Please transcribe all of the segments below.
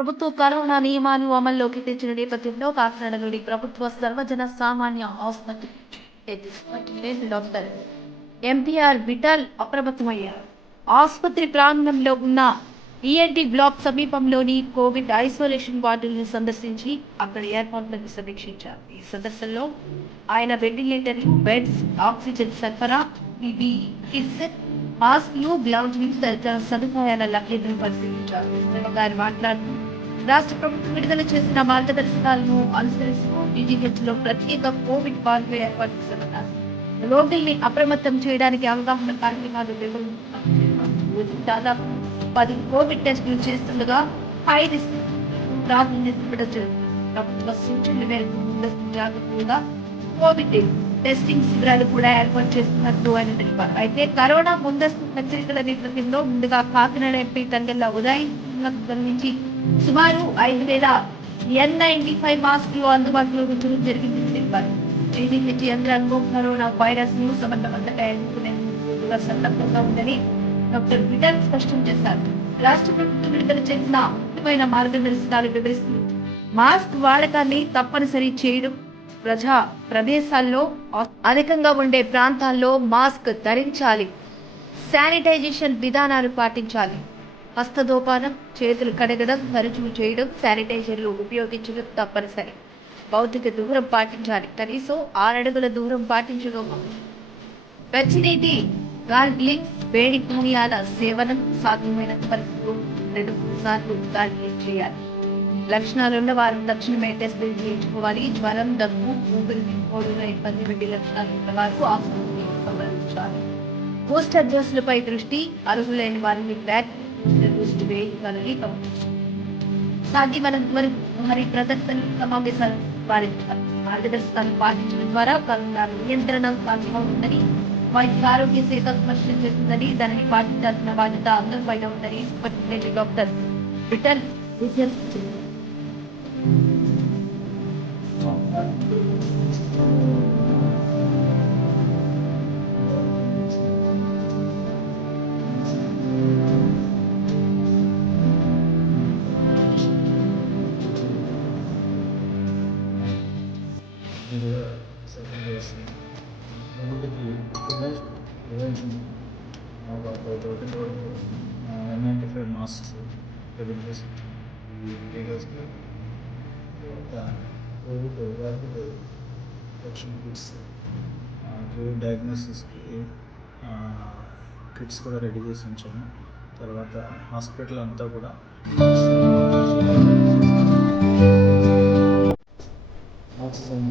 ప్రభుత్వ కరోనా నియమాలు అమల్లోకి తెచ్చిన నేపథ్యంలో కాకినాడలోని ప్రభుత్వ సర్వజన సామాన్య ఆసుపత్రి డాక్టర్ ఎంపీఆర్ విఠల్ అప్రమత్తమయ్యారు. ఆసుపత్రి ప్రాంగణంలో ఉన్న ఈఎన్టీ బ్లాక్ సమీపంలోని కోవిడ్ ఐసోలేషన్ వార్డులను సందర్శించి అక్కడ ఏర్పాట్లను సమీక్షించారు. ఈ సందర్శనలో ఆయన వెంటిలేటర్లు, బెడ్స్, ఆక్సిజన్ సరఫరా, మాస్కులు, గ్లౌజులు తదితర సదుపాయాల లభ్యతను పరిశీలించారు. ఆయన మాట్లాడుతూ రాష్ట్ర ప్రభుత్వం విడుదల చేసిన మార్గదర్శకాలను అనుసరిస్తూ జీజీహెచ్లో ప్రత్యేక కోవిడ్ వార్డులు ఏర్పాటు చేశామన్నారు. రోగుల్ని అప్రమత్తం చేయడానికి అవగాహన కార్యక్రమాలు నిర్వహిస్తున్నారు. దాదాపు 10 కోవిడ్ టెస్టులు చేస్తుండగా హై రిస్క్ ప్రభుత్వ సూచనల మేరకు ముందస్తు జాగ్రత్తగా కోవిడ్ టెస్టింగ్ శిబిరాలు కూడా ఏర్పాటు చేస్తున్నట్టు ఆయన తెలిపారు. అయితే కరోనా ముందస్తు హెచ్చరికల నేపథ్యంలో ముందుగా కాకినాడ ఎంపీ తంగెళ్ల ఉదయ్ నుంచి సుమారు 5,000 N95 మాస్కులు అందుబాటులో ఉంచడం జరిగిందని తెలిపారు. జీజీహెచ్ యంత్రాంగం కరోనా వైరస్ ను సమర్థవంతంగా ఎదుర్కొనేందుకు సందర్భంగా ఉందని డాక్టర్ విఠల్ స్పష్టం చేశారు. రాష్ట్ర ప్రభుత్వం విడుదల చేసిన ముఖ్యమైన మార్గదర్శకాలు వివరిస్తూ మాస్క్ వాడకాన్ని తప్పనిసరి చేయడం, ప్రదేశాల్లో అధికంగా ఉండే ప్రాంతాల్లో మాస్క్ ధరించాలి, శానిటైజేషన్ విధానాలు పాటించాలి, హస్తదోపానం, చేతులు కడగడం, తరచూ చేయడం, శానిటైజర్లు ఉపయోగించడం తప్పనిసరి, భౌతిక దూరం పాటించాలి, కనీసం 6 అడుగుల దూరం పాటించడం, వెచ్చనీటి, గార్గిలింగ్, వేడి పానీయాల సేవనం సాధ్యమైనంత వరకు 2-3 సార్లు గార్గిలింగ్ చేయాలి. లక్షణాలున్న వారు తక్షణమే టెస్ట్ చేయించుకోవాలి. జ్వరం, దగ్గు, ఊపిరి తీసుకోవడంలో ఇబ్బంది పెట్టి లక్షణాలు ఉన్న వారు ఆసుపత్రిని సంప్రదించాలి. బూస్టర్ డోసులపై దృష్టి, అర్హులైన వారిని దృష్టి వేయించాలని సాధ్యమైనంత వరకు మరి ప్రదర్శన సమావేశాలు పాటించాలి. మార్గదర్శకాలు పాటించడం ద్వారా కరోనా నియంత్రణ సాధ్యమవుతుందని, వైద్య ఆరోగ్య శాఖ స్పష్టం చేస్తుందని, దానిని పాటించాల్సిన బాధ్యత అందరిపైన ఉందని డాక్టర్ విఠల్ విజ్ఞప్తి. N95 masks, COVID protection kits, COVID diagnosis kits కూడా రెడీ చేసి ఉంచాము. తర్వాత హాస్పిటల్ అంతా కూడా ఆక్సిజన్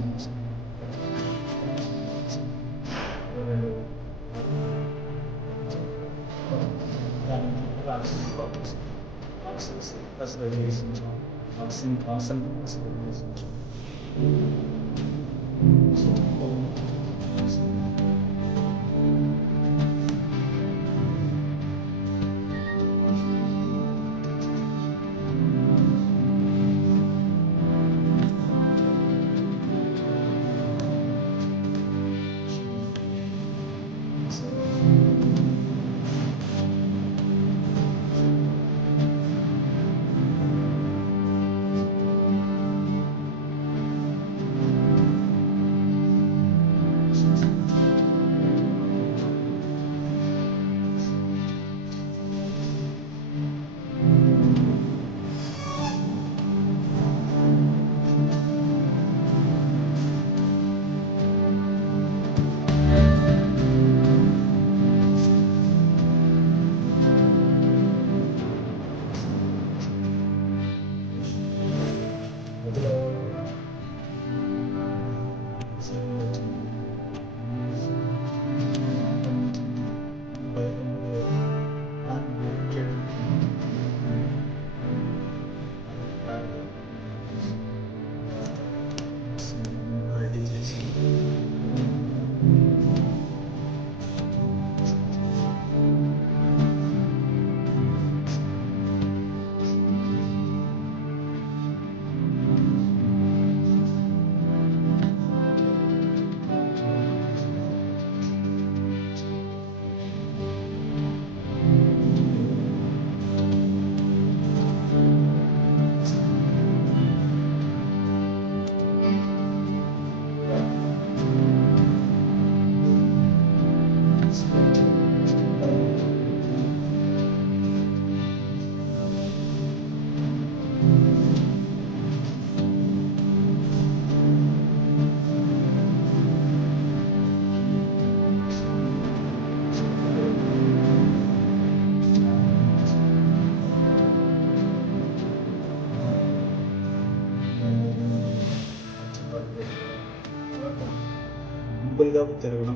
సింపుల్గా తిరగడం,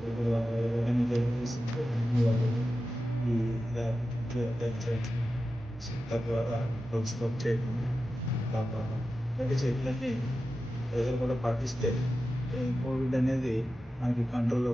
ఎవరైనా తెలియజేస్తుంటే ఈ తద్వారా స్మోక్ చేయకుండా కాపాడడం ఇలాంటి చర్యలన్నీ ప్రజలు కూడా పాటిస్తే ఈ కోవిడ్ అనేది మనకి కంట్రోల్లో